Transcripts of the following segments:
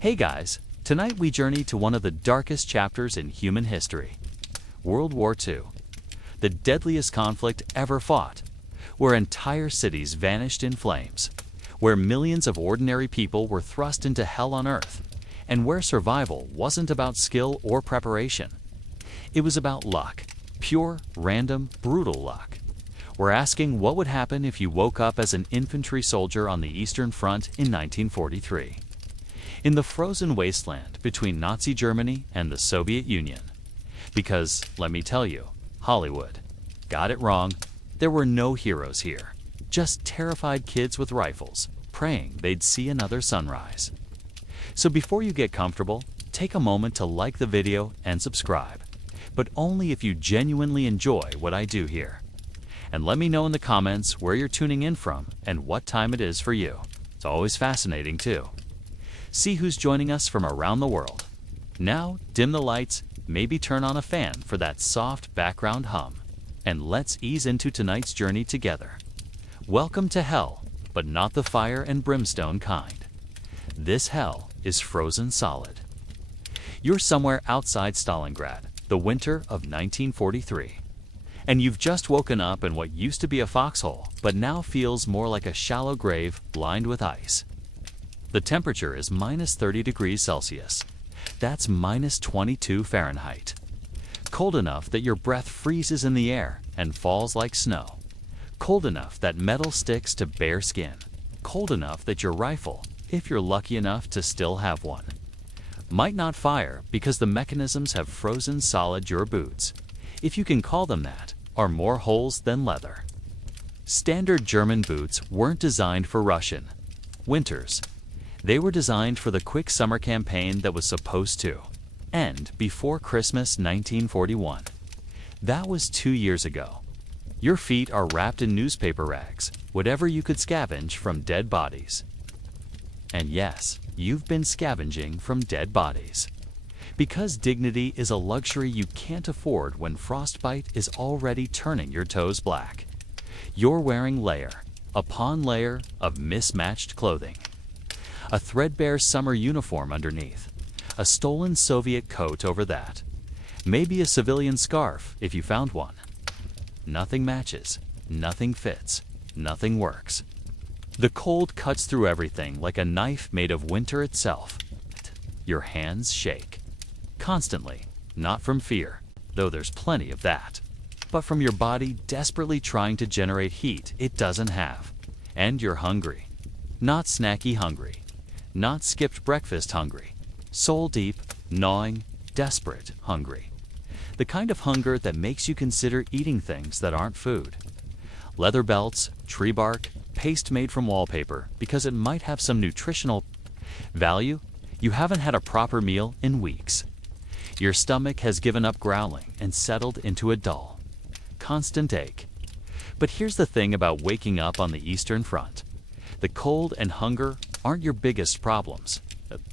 Hey guys, tonight we journey to one of the darkest chapters in human history. World War II. The deadliest conflict ever fought, where entire cities vanished in flames, where millions of ordinary people were thrust into hell on earth, and where survival wasn't about skill or preparation. It was about luck, pure, random, brutal luck. We're asking what would happen if you woke up as an infantry soldier on the Eastern Front in 1943. In the frozen wasteland between Nazi Germany and the Soviet Union. Because, let me tell you, Hollywood got it wrong. There were no heroes here, just terrified kids with rifles, praying they'd see another sunrise. So before you get comfortable, take a moment to like the video and subscribe, but only if you genuinely enjoy what I do here. And let me know in the comments where you're tuning in from and what time it is for you. It's always fascinating too. See who's joining us from around the world. Now, dim the lights, maybe turn on a fan for that soft background hum, and let's ease into tonight's journey together. Welcome to hell, but not the fire and brimstone kind. This hell is frozen solid. You're somewhere outside Stalingrad, the winter of 1943. And you've just woken up in what used to be a foxhole, but now feels more like a shallow grave lined with ice. The temperature is minus 30 degrees Celsius. That's minus 22 Fahrenheit. Cold enough that your breath freezes in the air and falls like snow. Cold enough that metal sticks to bare skin. Cold enough that your rifle, if you're lucky enough to still have one, might not fire because the mechanisms have frozen solid. Your boots, if you can call them that, are more holes than leather. Standard German boots weren't designed for Russian winters. They were designed for the quick summer campaign that was supposed to end before Christmas 1941. That was 2 years ago. Your feet are wrapped in newspaper rags, whatever you could scavenge from dead bodies. And yes, you've been scavenging from dead bodies. Because dignity is a luxury you can't afford when frostbite is already turning your toes black. You're wearing layer upon layer of mismatched clothing. A threadbare summer uniform underneath, a stolen Soviet coat over that, maybe a civilian scarf if you found one. Nothing matches, nothing fits, nothing works. The cold cuts through everything like a knife made of winter itself. Your hands shake. Constantly, not from fear, though there's plenty of that, but from your body desperately trying to generate heat it doesn't have. And you're hungry. Not snacky hungry. Not skipped breakfast hungry. Soul deep, gnawing, desperate hungry. The kind of hunger that makes you consider eating things that aren't food. Leather belts, tree bark, paste made from wallpaper because it might have some nutritional value. You haven't had a proper meal in weeks. Your stomach has given up growling and settled into a dull, constant ache. But here's the thing about waking up on the Eastern Front. The cold and hunger aren't your biggest problems.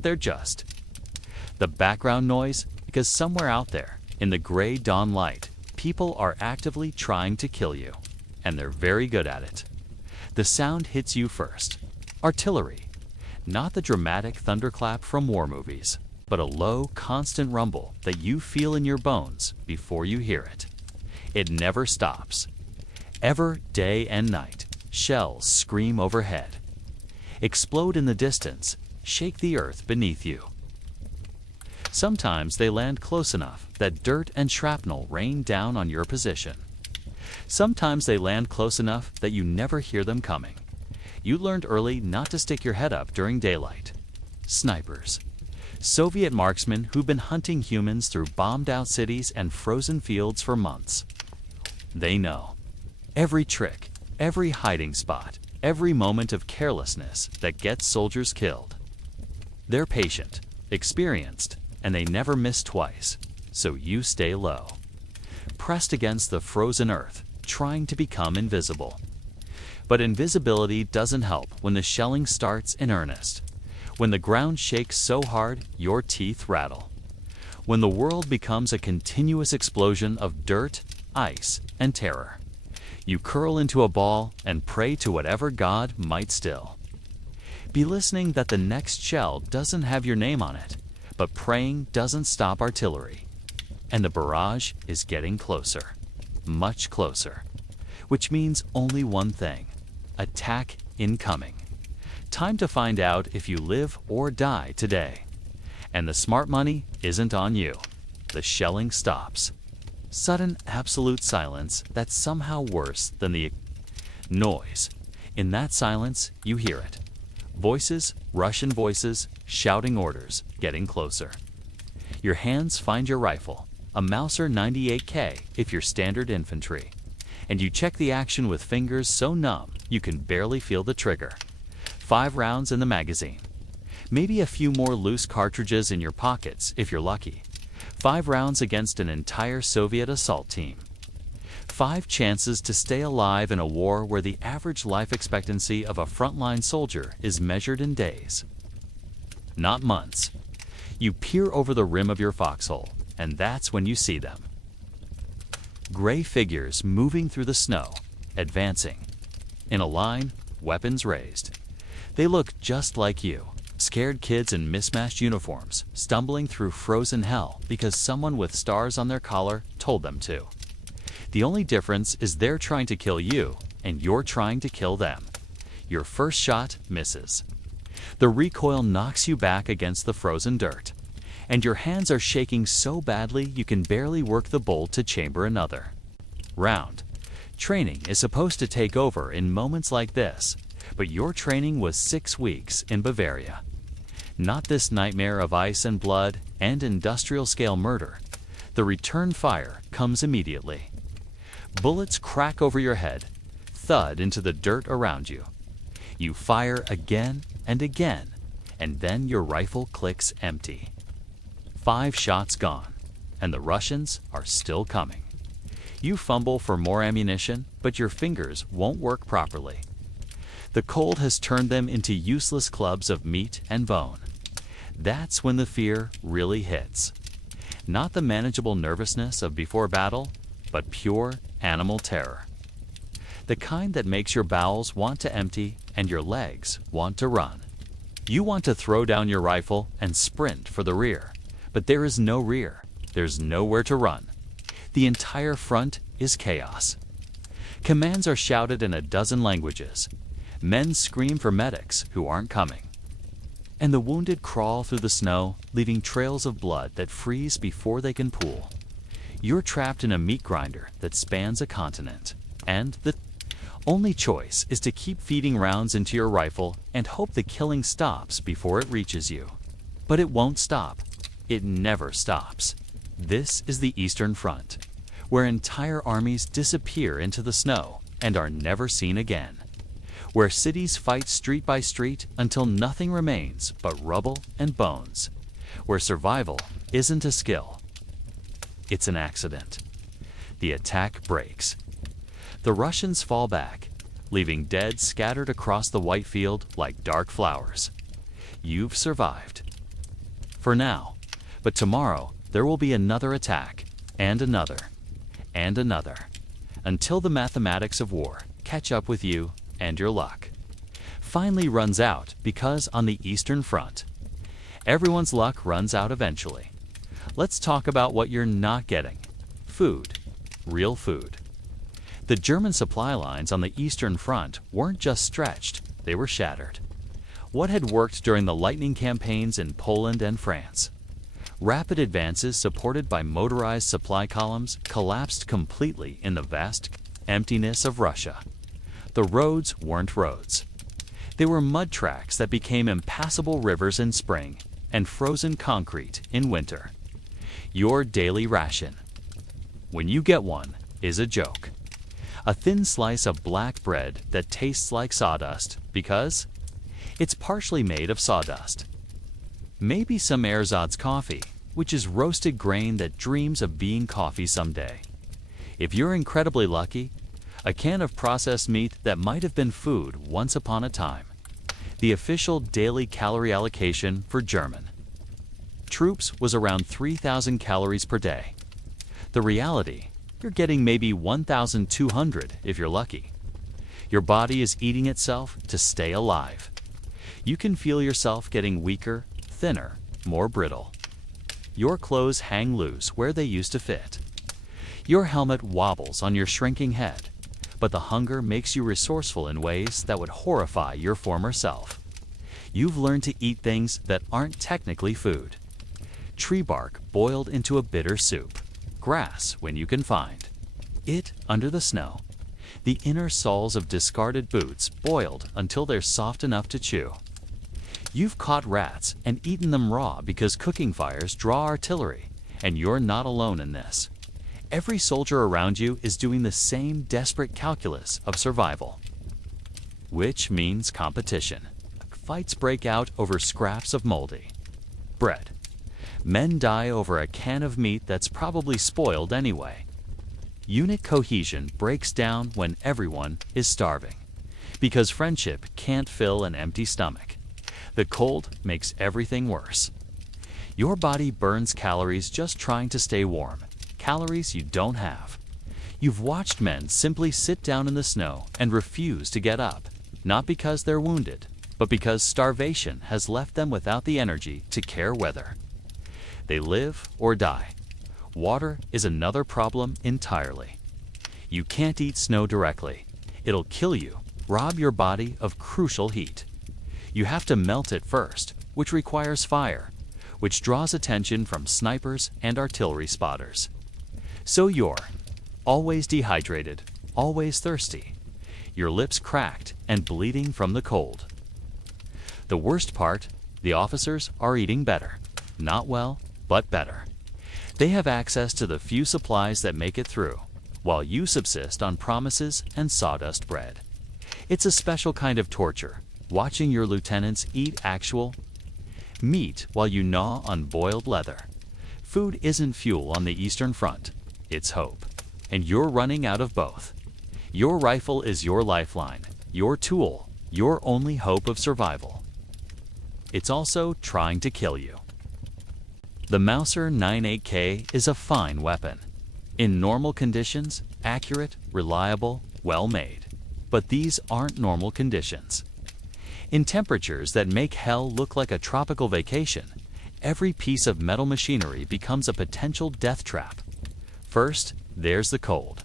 They're just the background noise, because somewhere out there, in the gray dawn light, people are actively trying to kill you, and they're very good at it. The sound hits you first. Artillery. Not the dramatic thunderclap from war movies, but a low, constant rumble that you feel in your bones before you hear it. It never stops. Ever, day and night, shells scream overhead. Explode in the distance, shake the earth beneath you. Sometimes they land close enough that dirt and shrapnel rain down on your position. Sometimes they land close enough that you never hear them coming. You learned early not to stick your head up during daylight. Snipers. Soviet marksmen who've been hunting humans through bombed-out cities and frozen fields for months. They know every trick, every hiding spot, every moment of carelessness that gets soldiers killed. They're patient, experienced, and they never miss twice, so you stay low. Pressed against the frozen earth, trying to become invisible. But invisibility doesn't help when the shelling starts in earnest. When the ground shakes so hard, your teeth rattle. When the world becomes a continuous explosion of dirt, ice, and terror. You curl into a ball and pray to whatever God might still. Be listening that the next shell doesn't have your name on it, but praying doesn't stop artillery. And the barrage is getting closer, much closer, which means only one thing: attack incoming. Time to find out if you live or die today. And the smart money isn't on you. The shelling stops. Sudden absolute silence that's somehow worse than the noise. In that silence, you hear it. Voices, Russian voices, shouting orders, getting closer. Your hands find your rifle, a Mauser 98K if you're standard infantry, and you check the action with fingers so numb you can barely feel the trigger. 5 rounds in the magazine. Maybe a few more loose cartridges in your pockets if you're lucky. 5 rounds against an entire Soviet assault team. 5 chances to stay alive in a war where the average life expectancy of a frontline soldier is measured in days, not months. You peer over the rim of your foxhole, and that's when you see them. Gray figures moving through the snow, advancing. In a line, weapons raised. They look just like you, scared kids in mismatched uniforms, stumbling through frozen hell because someone with stars on their collar told them to. The only difference is they're trying to kill you, and you're trying to kill them. Your first shot misses. The recoil knocks you back against the frozen dirt, and your hands are shaking so badly you can barely work the bolt to chamber another round. Training is supposed to take over in moments like this, but your training was 6 weeks in Bavaria. Not this nightmare of ice and blood and industrial-scale murder. The return fire comes immediately. Bullets crack over your head, thud into the dirt around you. You fire again and again, and then your rifle clicks empty. 5 shots gone, and the Russians are still coming. You fumble for more ammunition, but your fingers won't work properly. The cold has turned them into useless clubs of meat and bone. That's when the fear really hits. Not the manageable nervousness of before battle, but pure animal terror. The kind that makes your bowels want to empty and your legs want to run. You want to throw down your rifle and sprint for the rear, but there is no rear. There's nowhere to run. The entire front is chaos. Commands are shouted in a dozen languages. Men scream for medics who aren't coming. And the wounded crawl through the snow, leaving trails of blood that freeze before they can pool. You're trapped in a meat grinder that spans a continent, and the only choice is to keep feeding rounds into your rifle and hope the killing stops before it reaches you. But it won't stop. It never stops. This is the Eastern Front, where entire armies disappear into the snow and are never seen again. Where cities fight street by street until nothing remains but rubble and bones. Where survival isn't a skill. It's an accident. The attack breaks. The Russians fall back, leaving dead scattered across the white field like dark flowers. You've survived. For now. But tomorrow there will be another attack, and another, and another, until the mathematics of war catch up with you and your luck finally runs out, because on the Eastern Front, everyone's luck runs out eventually. Let's talk about what you're not getting. Food. Real food. The German supply lines on the Eastern Front weren't just stretched, they were shattered. What had worked during the lightning campaigns in Poland and France? Rapid advances supported by motorized supply columns collapsed completely in the vast emptiness of Russia. The roads weren't roads. They were mud tracks that became impassable rivers in spring and frozen concrete in winter. Your daily ration, when you get one, is a joke. A thin slice of black bread that tastes like sawdust because it's partially made of sawdust. Maybe some ersatz coffee, which is roasted grain that dreams of being coffee someday. If you're incredibly lucky, a can of processed meat that might have been food once upon a time. The official daily calorie allocation for German troops was around 3,000 calories per day. The reality, you're getting maybe 1,200 if you're lucky. Your body is eating itself to stay alive. You can feel yourself getting weaker, thinner, more brittle. Your clothes hang loose where they used to fit. Your helmet wobbles on your shrinking head, but the hunger makes you resourceful in ways that would horrify your former self. You've learned to eat things that aren't technically food. Tree bark boiled into a bitter soup, grass when you can find it under the snow, the inner soles of discarded boots boiled until they're soft enough to chew. You've caught rats and eaten them raw because cooking fires draw artillery, and you're not alone in this. Every soldier around you is doing the same desperate calculus of survival. Which means competition. Fights break out over scraps of moldy bread. Men die over a can of meat that's probably spoiled anyway. Unit cohesion breaks down when everyone is starving, because friendship can't fill an empty stomach. The cold makes everything worse. Your body burns calories just trying to stay warm, calories you don't have. You've watched men simply sit down in the snow and refuse to get up, not because they're wounded, but because starvation has left them without the energy to care whether they live or die. Water is another problem entirely. You can't eat snow directly. It'll kill you, rob your body of crucial heat. You have to melt it first, which requires fire, which draws attention from snipers and artillery spotters. So you're always dehydrated, always thirsty, your lips cracked and bleeding from the cold. The worst part, the officers are eating better. Not well, but better. They have access to the few supplies that make it through, while you subsist on promises and sawdust bread. It's a special kind of torture, watching your lieutenants eat actual meat while you gnaw on boiled leather. Food isn't fuel on the Eastern Front, it's hope. And you're running out of both. Your rifle is your lifeline, your tool, your only hope of survival. It's also trying to kill you. The Mauser 98K is a fine weapon. In normal conditions, accurate, reliable, well made. But these aren't normal conditions. In temperatures that make hell look like a tropical vacation, every piece of metal machinery becomes a potential death trap. First, there's the cold.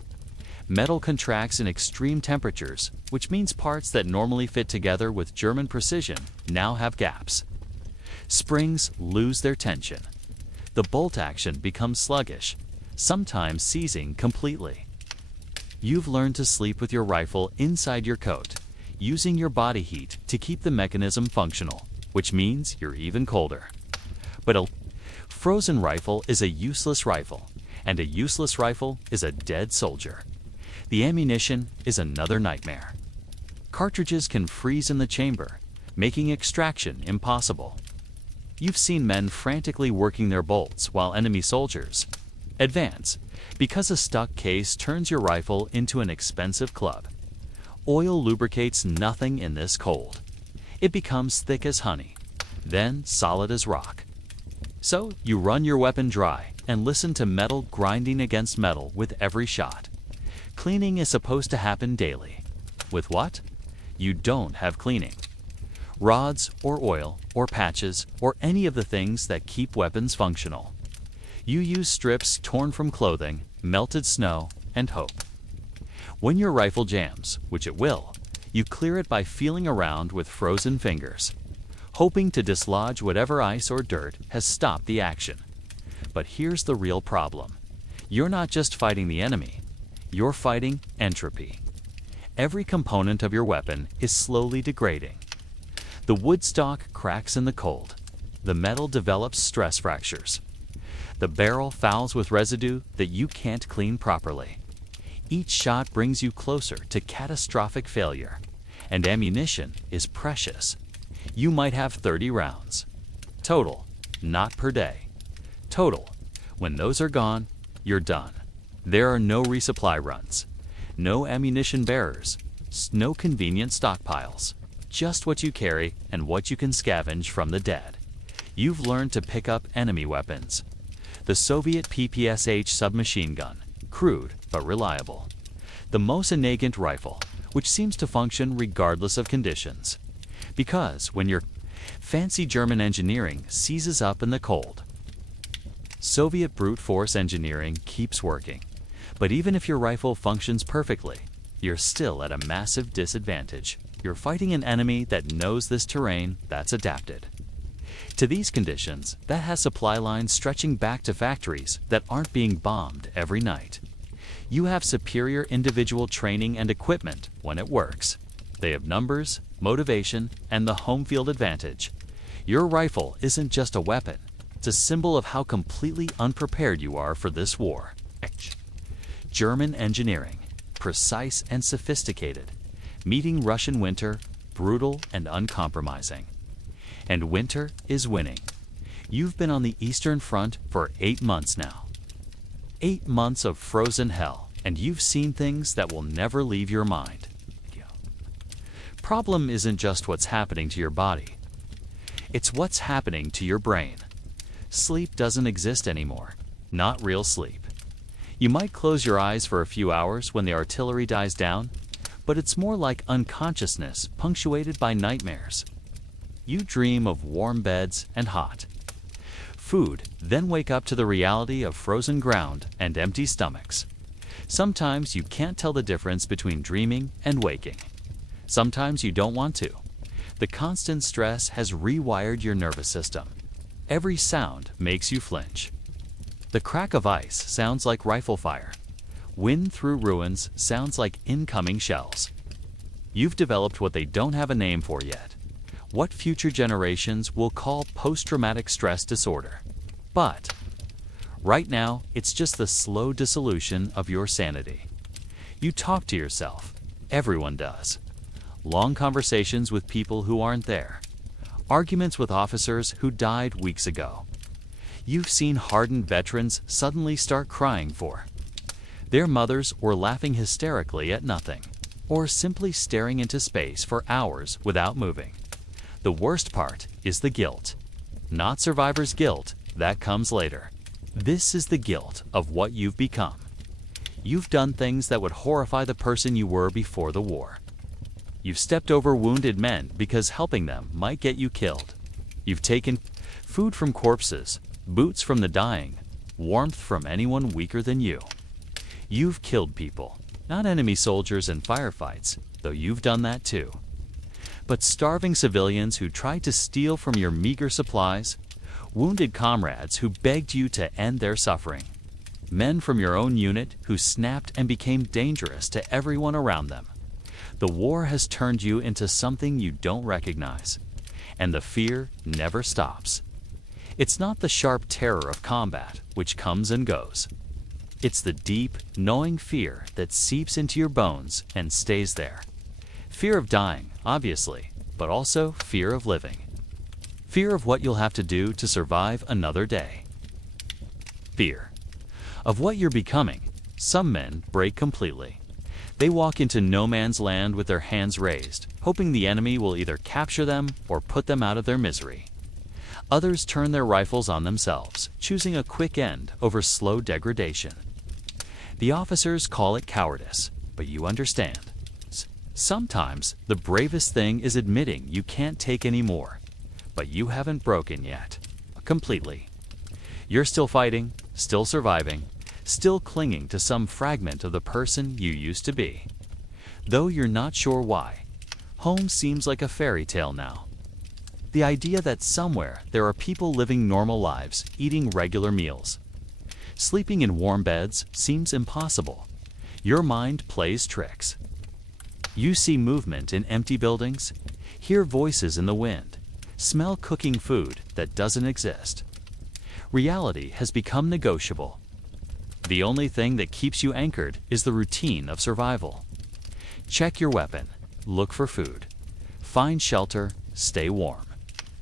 Metal contracts in extreme temperatures, which means parts that normally fit together with German precision now have gaps. Springs lose their tension. The bolt action becomes sluggish, sometimes seizing completely. You've learned to sleep with your rifle inside your coat, using your body heat to keep the mechanism functional, which means you're even colder. But a frozen rifle is a useless rifle, and a useless rifle is a dead soldier. The ammunition is another nightmare. Cartridges can freeze in the chamber, making extraction impossible. You've seen men frantically working their bolts while enemy soldiers advance, because a stuck case turns your rifle into an expensive club. Oil lubricates nothing in this cold. It becomes thick as honey, then solid as rock. So you run your weapon dry and listen to metal grinding against metal with every shot. Cleaning is supposed to happen daily. With what? You don't have cleaning. Rods or oil or patches or any of the things that keep weapons functional. You use strips torn from clothing, melted snow, and hope. When your rifle jams, which it will, you clear it by feeling around with frozen fingers, hoping to dislodge whatever ice or dirt has stopped the action. But here's the real problem. You're not just fighting the enemy, you're fighting entropy. Every component of your weapon is slowly degrading. The wood stock cracks in the cold. The metal develops stress fractures. The barrel fouls with residue that you can't clean properly. Each shot brings you closer to catastrophic failure, and ammunition is precious. You might have 30 rounds. Total, not per day. Total. When those are gone, you're done. There are no resupply runs, no ammunition bearers, no convenient stockpiles, just what you carry and what you can scavenge from the dead. You've learned to pick up enemy weapons. The Soviet PPSH submachine gun, crude but reliable. The Mosin Nagant rifle, which seems to function regardless of conditions. Because when your fancy German engineering seizes up in the cold, Soviet brute force engineering keeps working. But even if your rifle functions perfectly, you're still at a massive disadvantage. You're fighting an enemy that knows this terrain, that's adapted to these conditions, that has supply lines stretching back to factories that aren't being bombed every night. You have superior individual training and equipment when it works. They have numbers, motivation, and the home field advantage. Your rifle isn't just a weapon, it's a symbol of how completely unprepared you are for this war. German engineering, precise and sophisticated, meeting Russian winter, brutal and uncompromising. And winter is winning. You've been on the Eastern Front for 8 months now. 8 months of frozen hell, and you've seen things that will never leave your mind. Problem isn't just what's happening to your body. It's what's happening to your brain. Sleep doesn't exist anymore. Not real sleep. You might close your eyes for a few hours when the artillery dies down, but it's more like unconsciousness punctuated by nightmares. You dream of warm beds and hot food, then wake up to the reality of frozen ground and empty stomachs. Sometimes you can't tell the difference between dreaming and waking. Sometimes you don't want to. The constant stress has rewired your nervous system. Every sound makes you flinch. The crack of ice sounds like rifle fire. Wind through ruins sounds like incoming shells. You've developed what they don't have a name for yet. What future generations will call post-traumatic stress disorder. But right now, it's just the slow dissolution of your sanity. You talk to yourself. Everyone does. Long conversations with people who aren't there. Arguments with officers who died weeks ago. You've seen hardened veterans suddenly start crying for their mothers, or laughing hysterically at nothing, or simply staring into space for hours without moving. The worst part is the guilt. Not survivor's guilt, that comes later. This is the guilt of what you've become. You've done things that would horrify the person you were before the war. You've stepped over wounded men because helping them might get you killed. You've taken food from corpses, boots from the dying, warmth from anyone weaker than you. You've killed people, not enemy soldiers in firefights, though you've done that too. But starving civilians who tried to steal from your meager supplies, wounded comrades who begged you to end their suffering, men from your own unit who snapped and became dangerous to everyone around them. The war has turned you into something you don't recognize, and the fear never stops. It's not the sharp terror of combat, which comes and goes. It's the deep, gnawing fear that seeps into your bones and stays there. Fear of dying, obviously, but also fear of living. Fear of what you'll have to do to survive another day. Fear of what you're becoming. Some men break completely. They walk into no man's land with their hands raised, hoping the enemy will either capture them or put them out of their misery. Others turn their rifles on themselves, choosing a quick end over slow degradation. The officers call it cowardice, but you understand. Sometimes the bravest thing is admitting you can't take any more, but you haven't broken yet. Completely. You're still fighting, still surviving, still clinging to some fragment of the person you used to be. Though you're not sure why, home seems like a fairy tale now. The idea that somewhere there are people living normal lives, eating regular meals. Sleeping in warm beds seems impossible. Your mind plays tricks. You see movement in empty buildings, hear voices in the wind, smell cooking food that doesn't exist. Reality has become negotiable. The only thing that keeps you anchored is the routine of survival. Check your weapon, look for food, find shelter, stay warm,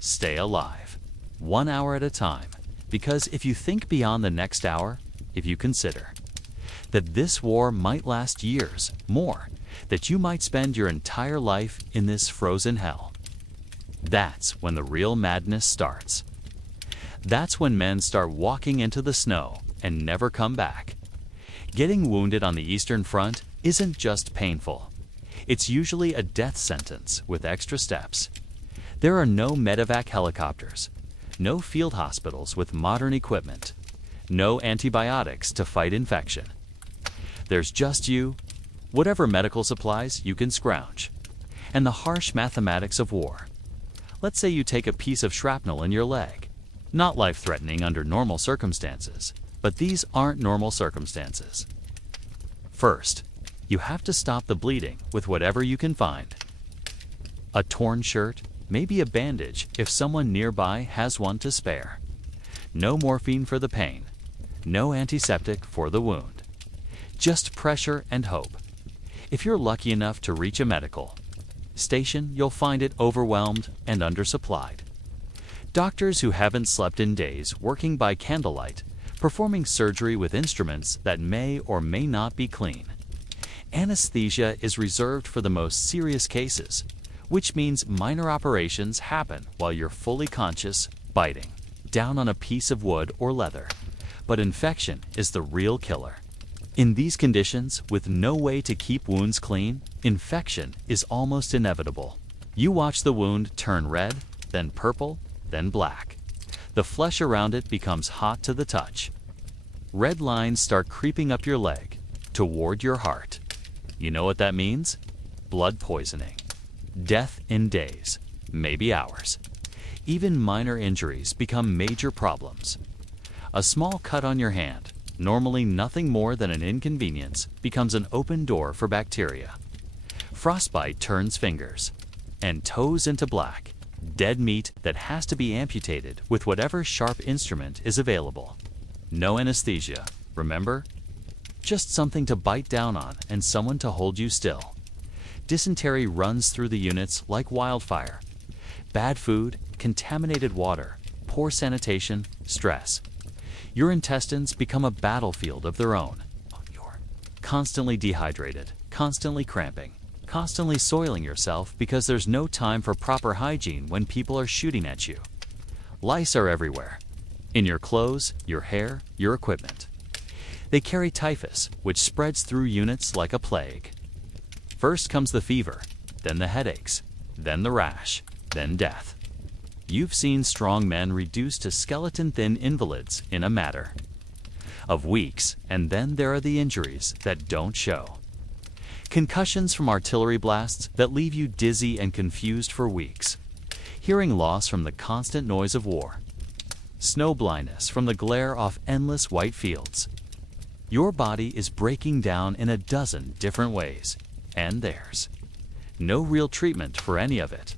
stay alive, 1 hour at a time, because if you think beyond the next hour, if you consider that this war might last years, more, that you might spend your entire life in this frozen hell, that's when the real madness starts. That's when men start walking into the snow and never come back. Getting wounded on the Eastern Front isn't just painful. It's usually a death sentence with extra steps. There are no medevac helicopters, no field hospitals with modern equipment, no antibiotics to fight infection. There's just you, whatever medical supplies you can scrounge, and the harsh mathematics of war. Let's say you take a piece of shrapnel in your leg. Not life-threatening under normal circumstances, but these aren't normal circumstances. First, you have to stop the bleeding with whatever you can find. A torn shirt, maybe a bandage if someone nearby has one to spare. No morphine for the pain, no antiseptic for the wound. Just pressure and hope. If you're lucky enough to reach a medical station, you'll find it overwhelmed and undersupplied. Doctors who haven't slept in days working by candlelight, performing surgery with instruments that may or may not be clean. Anesthesia is reserved for the most serious cases, which means minor operations happen while you're fully conscious, biting down on a piece of wood or leather. But infection is the real killer. In these conditions, with no way to keep wounds clean, infection is almost inevitable. You watch the wound turn red, then purple, then black. The flesh around it becomes hot to the touch. Red lines start creeping up your leg, toward your heart. You know what that means? Blood poisoning. Death in days, maybe hours. Even minor injuries become major problems. A small cut on your hand, normally nothing more than an inconvenience, becomes an open door for bacteria. Frostbite turns fingers and toes into black. Dead meat that has to be amputated with whatever sharp instrument is available. No anesthesia, remember? Just something to bite down on and someone to hold you still. Dysentery runs through the units like wildfire. Bad food, contaminated water, poor sanitation, stress. Your intestines become a battlefield of their own. You're constantly dehydrated, constantly cramping, constantly soiling yourself because there's no time for proper hygiene when people are shooting at you. Lice are everywhere. In your clothes, your hair, your equipment. They carry typhus, which spreads through units like a plague. First comes the fever, then the headaches, then the rash, then death. You've seen strong men reduced to skeleton-thin invalids in a matter of weeks, and then there are the injuries that don't show. Concussions from artillery blasts that leave you dizzy and confused for weeks. Hearing loss from the constant noise of war. Snow blindness from the glare off endless white fields. Your body is breaking down in a dozen different ways, and there's no real treatment for any of it.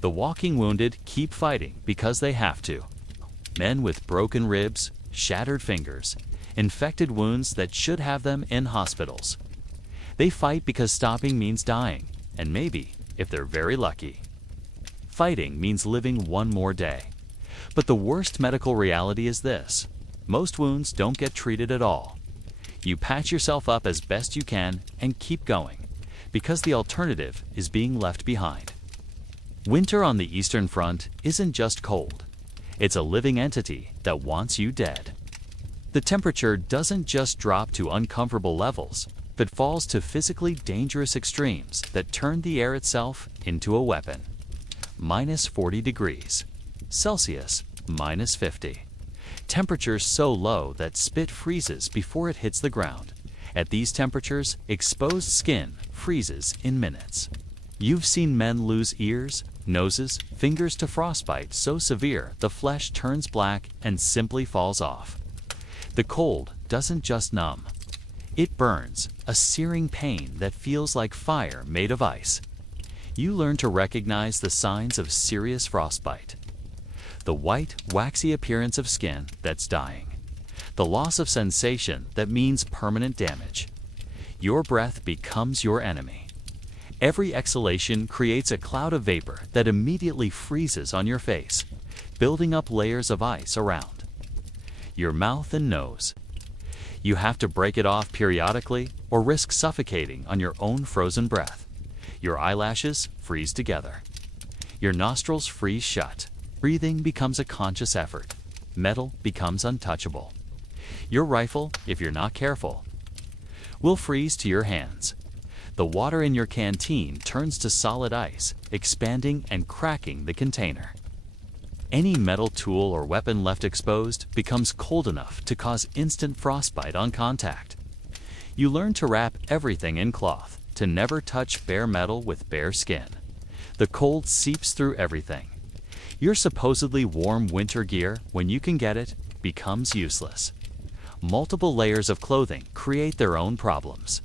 The walking wounded keep fighting because they have to. Men with broken ribs, shattered fingers, infected wounds that should have them in hospitals. They fight because stopping means dying, and maybe, if they're very lucky, fighting means living one more day. But the worst medical reality is this: most wounds don't get treated at all. You patch yourself up as best you can and keep going, because the alternative is being left behind. Winter on the Eastern Front isn't just cold. It's a living entity that wants you dead. The temperature doesn't just drop to uncomfortable levels, but falls to physically dangerous extremes that turn the air itself into a weapon. -40 degrees Celsius, -50. Temperatures so low that spit freezes before it hits the ground. At these temperatures, exposed skin freezes in minutes. You've seen men lose ears, noses, fingers to frostbite so severe the flesh turns black and simply falls off. The cold doesn't just numb. It burns, a searing pain that feels like fire made of ice. You learn to recognize the signs of serious frostbite. The white, waxy appearance of skin that's dying. The loss of sensation that means permanent damage. Your breath becomes your enemy. Every exhalation creates a cloud of vapor that immediately freezes on your face, building up layers of ice around your mouth and nose. You have to break it off periodically or risk suffocating on your own frozen breath. Your eyelashes freeze together. Your nostrils freeze shut. Breathing becomes a conscious effort. Metal becomes untouchable. Your rifle, if you're not careful, will freeze to your hands. the water in your canteen turns to solid ice, expanding and cracking the container. Any metal tool or weapon left exposed becomes cold enough to cause instant frostbite on contact. You learn to wrap everything in cloth, to never touch bare metal with bare skin. The cold seeps through everything. Your supposedly warm winter gear, when you can get it, becomes useless. Multiple layers of clothing create their own problems.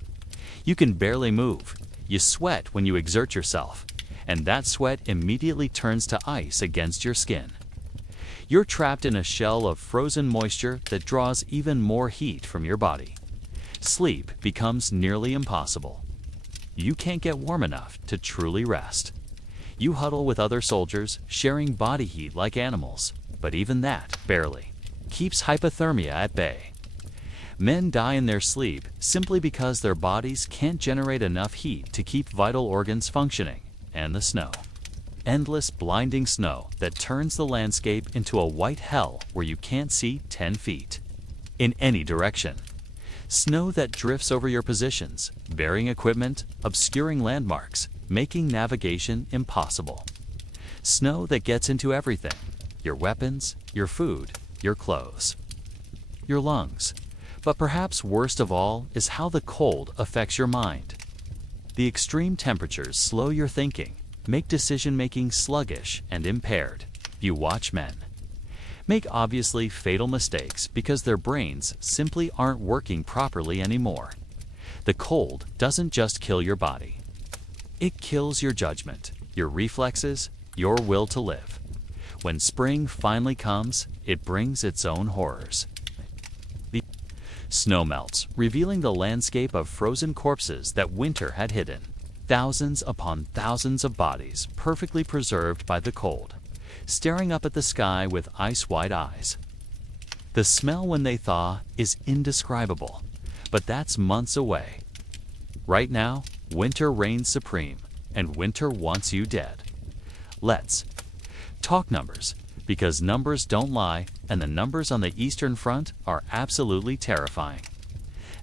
You can barely move. You sweat when you exert yourself, and that sweat immediately turns to ice against your skin. You're trapped in a shell of frozen moisture that draws even more heat from your body. Sleep becomes nearly impossible. You can't get warm enough to truly rest. You huddle with other soldiers, sharing body heat like animals, but even that, barely, keeps hypothermia at bay. Men die in their sleep simply because their bodies can't generate enough heat to keep vital organs functioning, and the snow. Endless blinding snow that turns the landscape into a white hell where you can't see 10 feet in any direction. Snow that drifts over your positions, burying equipment, obscuring landmarks, making navigation impossible. Snow that gets into everything: your weapons, your food, your clothes, your lungs. But perhaps worst of all is how the cold affects your mind. The extreme temperatures slow your thinking, make decision-making sluggish and impaired. You watch men make obviously fatal mistakes because their brains simply aren't working properly anymore. The cold doesn't just kill your body. It kills your judgment, your reflexes, your will to live. When spring finally comes, it brings its own horrors. The snow melts, revealing the landscape of frozen corpses that winter had hidden. Thousands upon thousands of bodies perfectly preserved by the cold, staring up at the sky with ice-wide eyes. The smell when they thaw is indescribable, but that's months away. Right now, winter reigns supreme, and winter wants you dead. Let's talk numbers, because numbers don't lie, and the numbers on the Eastern Front are absolutely terrifying.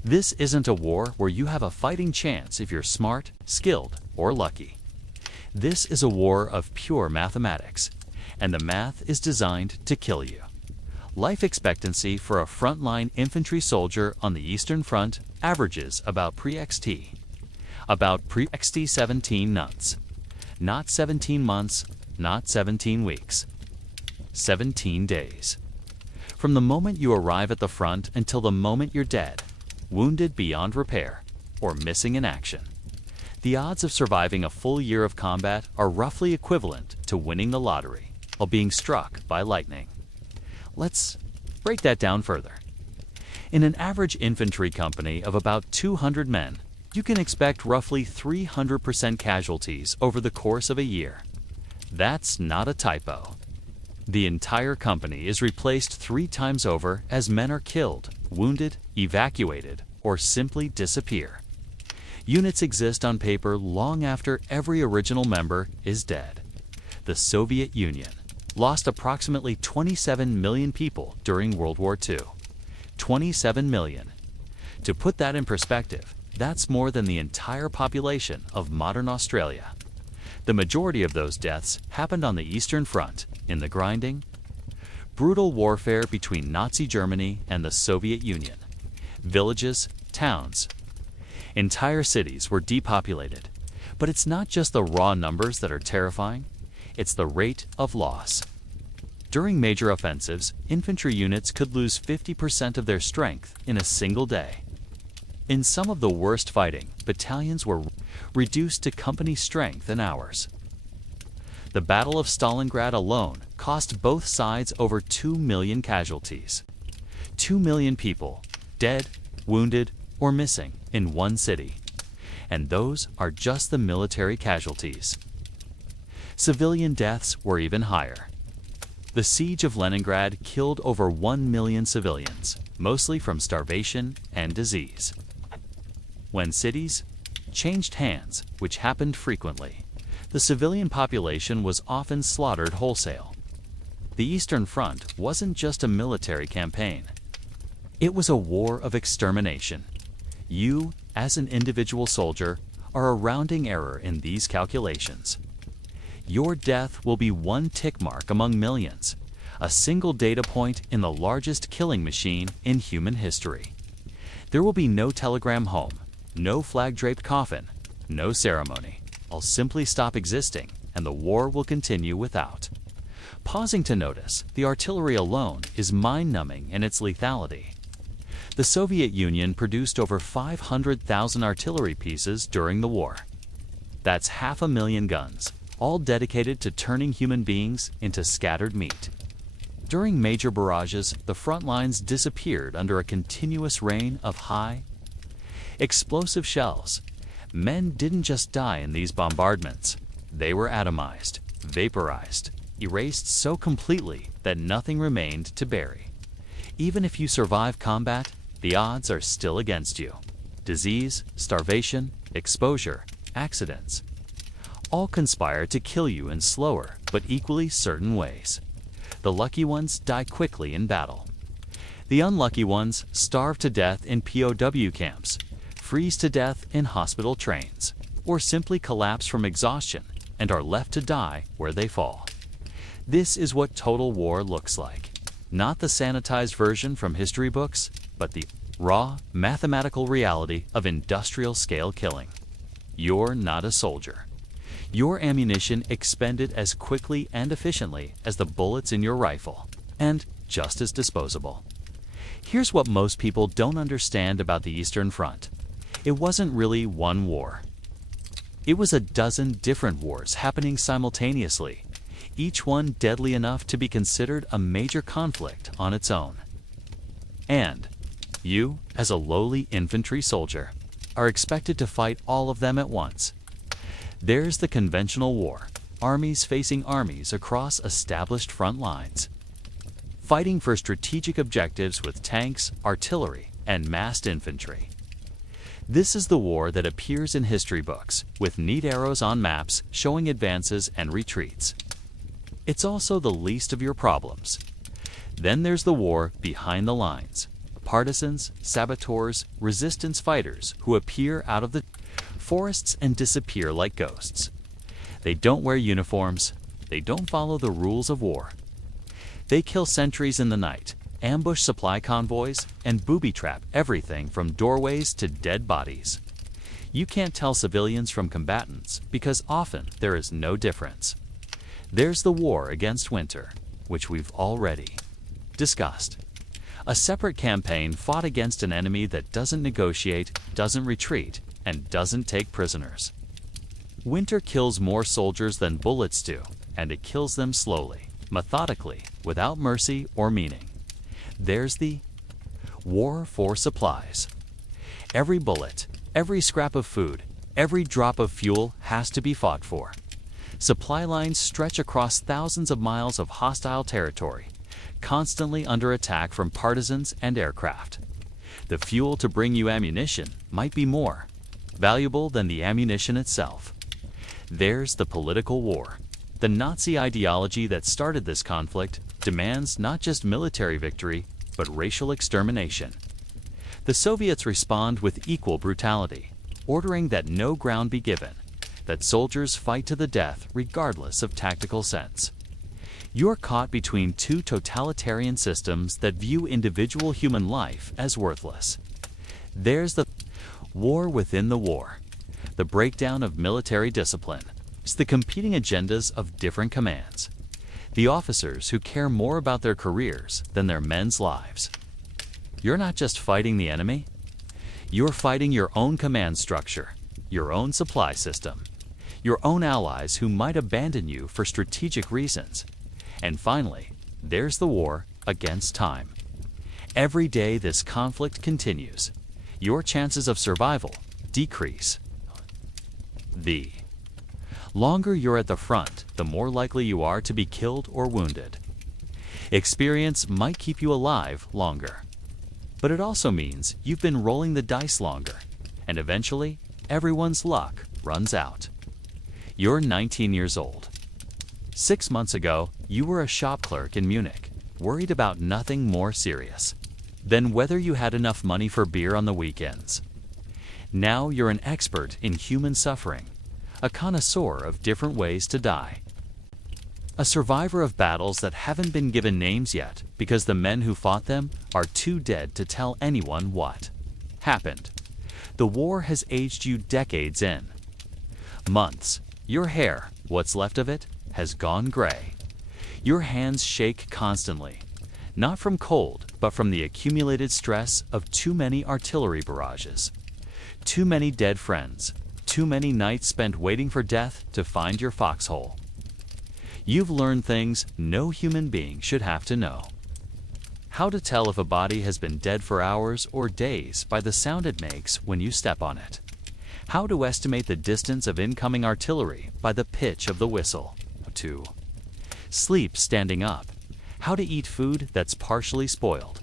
This isn't a war where you have a fighting chance if you're smart, skilled, or lucky. This is a war of pure mathematics, and the math is designed to kill you. Life expectancy for a frontline infantry soldier on the Eastern Front averages about pre-XT. About pre-XT 17 months. Not 17 months, not 17 weeks. 17 days. From the moment you arrive at the front until the moment you're dead, wounded beyond repair, or missing in action. The odds of surviving a full year of combat are roughly equivalent to winning the lottery while being struck by lightning. Let's break that down further. In an average infantry company of about 200 men, you can expect roughly 300% casualties over the course of a year. That's not a typo. The entire company is replaced 3 times over as men are killed, wounded, evacuated, or simply disappear. Units exist on paper long after every original member is dead. The Soviet Union lost approximately 27 million people during World War II. 27 million. To put that in perspective, that's more than the entire population of modern Australia. The majority of those deaths happened on the Eastern Front, in the grinding, brutal warfare between Nazi Germany and the Soviet Union. Villages, towns, entire cities were depopulated. But it's not just the raw numbers that are terrifying, it's the rate of loss. During major offensives, infantry units could lose 50% of their strength in a single day. In some of the worst fighting, battalions were reduced to company strength in hours. The Battle of Stalingrad alone cost both sides over 2 million casualties. 2 million people, dead, wounded, or missing in one city. And those are just the military casualties. Civilian deaths were even higher. The siege of Leningrad killed over 1 million civilians, mostly from starvation and disease. When cities changed hands, which happened frequently, the civilian population was often slaughtered wholesale. The Eastern Front wasn't just a military campaign. It was a war of extermination. You, as an individual soldier, are a rounding error in these calculations. Your death will be one tick mark among millions, a single data point in the largest killing machine in human history. There will be no telegram home, no flag-draped coffin, no ceremony. I'll simply stop existing, and the war will continue without. Pausing to notice, the artillery alone is mind-numbing in its lethality. The Soviet Union produced over 500,000 artillery pieces during the war. That's 500,000 guns, all dedicated to turning human beings into scattered meat. During major barrages, the front lines disappeared under a continuous rain of high, explosive shells. Men didn't just die in these bombardments. They were atomized, vaporized, erased so completely that nothing remained to bury. Even if you survive combat, the odds are still against you. Disease, starvation, exposure, accidents, all conspire to kill you in slower but equally certain ways. The lucky ones die quickly in battle. The unlucky ones starve to death in POW camps, freeze to death in hospital trains, or simply collapse from exhaustion and are left to die where they fall. This is what total war looks like. Not the sanitized version from history books, but the raw, mathematical reality of industrial-scale killing. You're not a soldier. Your ammunition expended as quickly and efficiently as the bullets in your rifle, and just as disposable. Here's what most people don't understand about the Eastern Front. It wasn't really one war. It was a dozen different wars happening simultaneously, each one deadly enough to be considered a major conflict on its own. And you, as a lowly infantry soldier, are expected to fight all of them at once. There's the conventional war, armies facing armies across established front lines, fighting for strategic objectives with tanks, artillery, and massed infantry. This is the war that appears in history books, with neat arrows on maps showing advances and retreats. It's also the least of your problems. Then there's the war behind the lines. Partisans, saboteurs, resistance fighters who appear out of the forests and disappear like ghosts. They don't wear uniforms. They don't follow the rules of war. They kill sentries in the night, ambush supply convoys, and booby-trap everything from doorways to dead bodies. You can't tell civilians from combatants because often there is no difference. There's the war against winter, which we've already discussed. A separate campaign fought against an enemy that doesn't negotiate, doesn't retreat, and doesn't take prisoners. Winter kills more soldiers than bullets do, and it kills them slowly, methodically, without mercy or meaning. There's the war for supplies. Every bullet, every scrap of food, every drop of fuel has to be fought for. Supply lines stretch across thousands of miles of hostile territory, constantly under attack from partisans and aircraft. The fuel to bring you ammunition might be more valuable than the ammunition itself. There's the political war. The Nazi ideology that started this conflict demands not just military victory, but racial extermination. The Soviets respond with equal brutality, ordering that no ground be given, that soldiers fight to the death regardless of tactical sense. You're caught between two totalitarian systems that view individual human life as worthless. There's the war within the war, the breakdown of military discipline. It's the competing agendas of different commands, the officers who care more about their careers than their men's lives. You're not just fighting the enemy, you're fighting your own command structure, your own supply system, your own allies who might abandon you for strategic reasons. And finally, there's the war against time. Every day this conflict continues, your chances of survival decrease. The longer you're at the front, the more likely you are to be killed or wounded. Experience might keep you alive longer, but it also means you've been rolling the dice longer, and eventually, everyone's luck runs out. You're 19 years old. 6 months ago, you were a shop clerk in Munich, worried about nothing more serious than whether you had enough money for beer on the weekends. Now you're an expert in human suffering, a connoisseur of different ways to die. A survivor of battles that haven't been given names yet because the men who fought them are too dead to tell anyone what happened. The war has aged you decades in. Months. Your hair, what's left of it, has gone gray. Your hands shake constantly, not from cold, but from the accumulated stress of too many artillery barrages. Too many dead friends, too many nights spent waiting for death to find your foxhole. You've learned things no human being should have to know. How to tell if a body has been dead for hours or days by the sound it makes when you step on it. How to estimate the distance of incoming artillery by the pitch of the whistle. 2. Sleep standing up. How to eat food that's partially spoiled.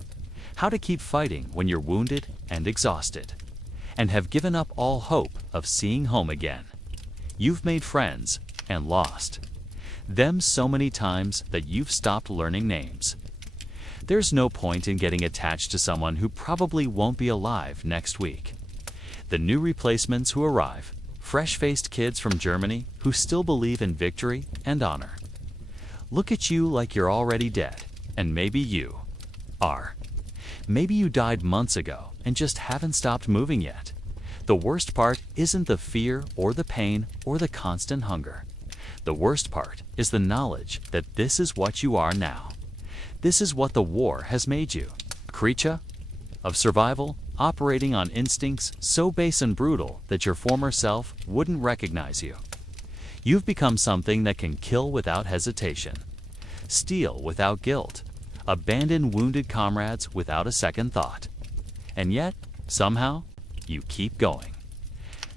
How to keep fighting when you're wounded and exhausted, and have given up all hope of seeing home again. You've made friends and lost them so many times that you've stopped learning names. There's no point in getting attached to someone who probably won't be alive next week. The new replacements who arrive, fresh-faced kids from Germany who still believe in victory and honor. Look at you like you're already dead, and maybe you are. Maybe you died months ago and just haven't stopped moving yet. The worst part isn't the fear or the pain or the constant hunger. The worst part is the knowledge that this is what you are now. This is what the war has made you. A creature of survival, operating on instincts so base and brutal that your former self wouldn't recognize you. You've become something that can kill without hesitation, steal without guilt, abandon wounded comrades without a second thought. And yet, somehow, you keep going.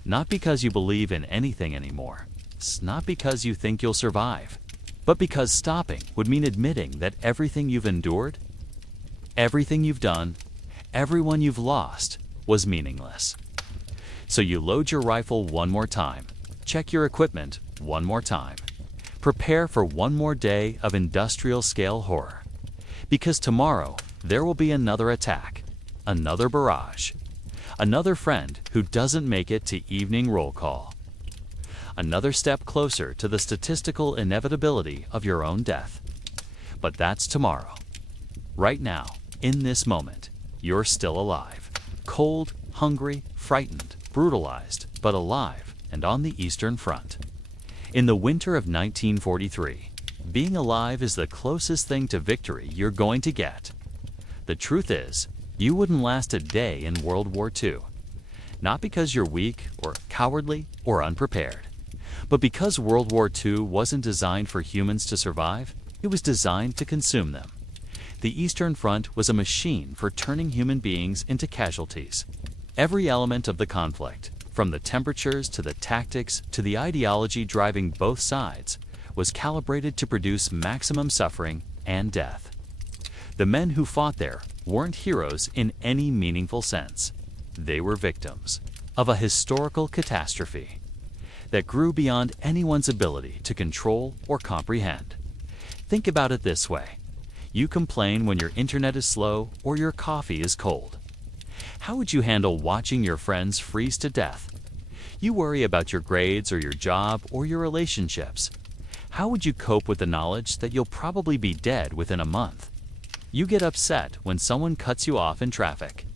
Not because you believe in anything anymore. It's not because you think you'll survive, but because stopping would mean admitting that everything you've endured, everything you've done, everyone you've lost was meaningless. So you load your rifle one more time, check your equipment one more time, prepare for one more day of industrial-scale horror. Because tomorrow there will be another attack, another barrage, another friend who doesn't make it to evening roll call. Another step closer to the statistical inevitability of your own death. But that's tomorrow. Right now, in this moment, you're still alive. Cold, hungry, frightened, brutalized, but alive and on the Eastern Front. In the winter of 1943, being alive is the closest thing to victory you're going to get. The truth is, you wouldn't last a day in World War II. Not because you're weak or cowardly or unprepared, but because World War II wasn't designed for humans to survive, it was designed to consume them. The Eastern Front was a machine for turning human beings into casualties. Every element of the conflict, from the temperatures to the tactics to the ideology driving both sides, was calibrated to produce maximum suffering and death. The men who fought there weren't heroes in any meaningful sense. They were victims of a historical catastrophe that grew beyond anyone's ability to control or comprehend. Think about it this way. You complain when your internet is slow or your coffee is cold. How would you handle watching your friends freeze to death? You worry about your grades or your job or your relationships. How would you cope with the knowledge that you'll probably be dead within a month? You get upset when someone cuts you off in traffic.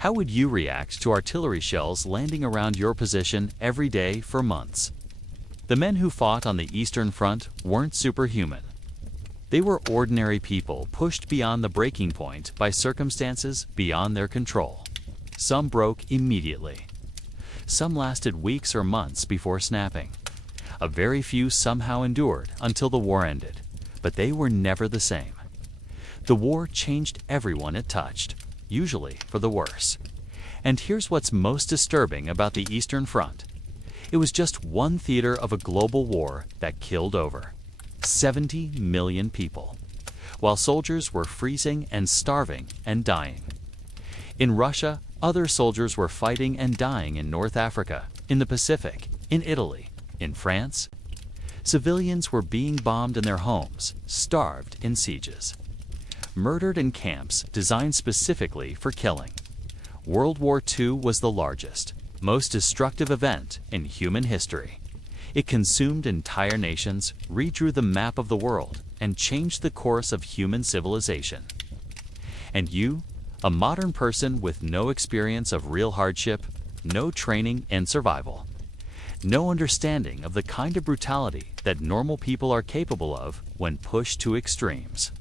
How would you react to artillery shells landing around your position every day for months? The men who fought on the Eastern Front weren't superhuman. They were ordinary people pushed beyond the breaking point by circumstances beyond their control. Some broke immediately. Some lasted weeks or months before snapping. A very few somehow endured until the war ended, but they were never the same. The war changed everyone it touched, usually for the worse. And here's what's most disturbing about the Eastern Front. It was just one theater of a global war that killed over 70 million people, while soldiers were freezing and starving and dying. In Russia, other soldiers were fighting and dying in North Africa, in the Pacific, in Italy, in France. Civilians were being bombed in their homes, starved in sieges, murdered in camps designed specifically for killing. World War II was the largest, most destructive event in human history. It consumed entire nations, redrew the map of the world, and changed the course of human civilization. And you, a modern person with no experience of real hardship, no training in survival, no understanding of the kind of brutality that normal people are capable of when pushed to extremes,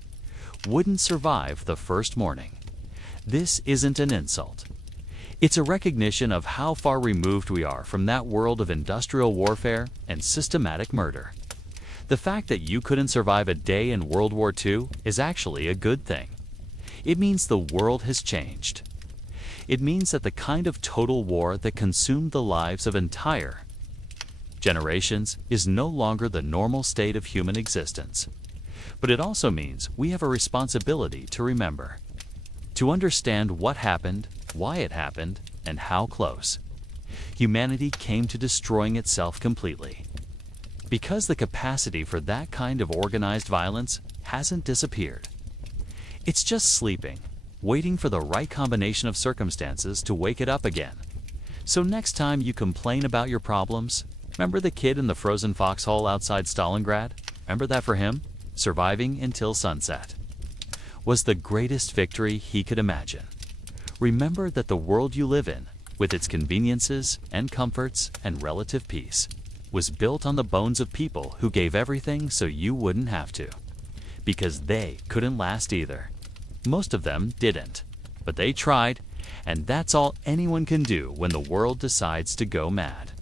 wouldn't survive the first morning. This isn't an insult. It's a recognition of how far removed we are from that world of industrial warfare and systematic murder. The fact that you couldn't survive a day in World War II is actually a good thing. It means the world has changed. It means that the kind of total war that consumed the lives of entire generations is no longer the normal state of human existence. But it also means we have a responsibility to remember, to understand what happened, why it happened, and how close humanity came to destroying itself completely. Because the capacity for that kind of organized violence hasn't disappeared. It's just sleeping, waiting for the right combination of circumstances to wake it up again. So next time you complain about your problems, remember the kid in the frozen foxhole outside Stalingrad? Remember that for him, surviving until sunset was the greatest victory he could imagine. Remember that the world you live in, with its conveniences and comforts and relative peace, was built on the bones of people who gave everything so you wouldn't have to. Because they couldn't last either. Most of them didn't, but they tried, and that's all anyone can do when the world decides to go mad.